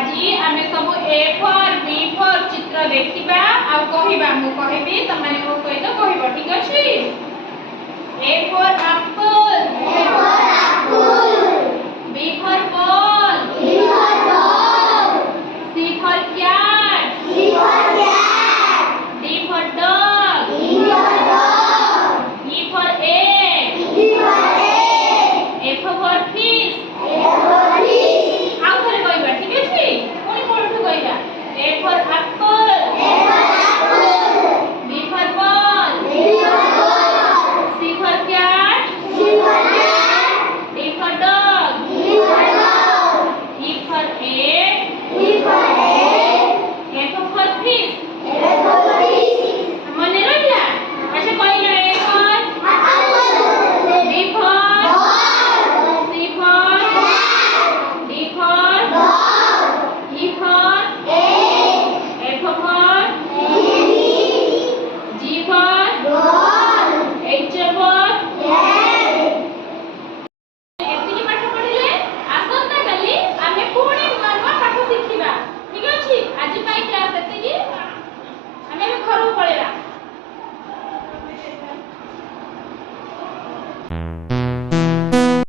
आज आम सब ए फॉर बी फॉर चित्र देखा आ कहवा मु कहबी तमने मो सहित कहब ठीक अछि ए फॉर एप्पल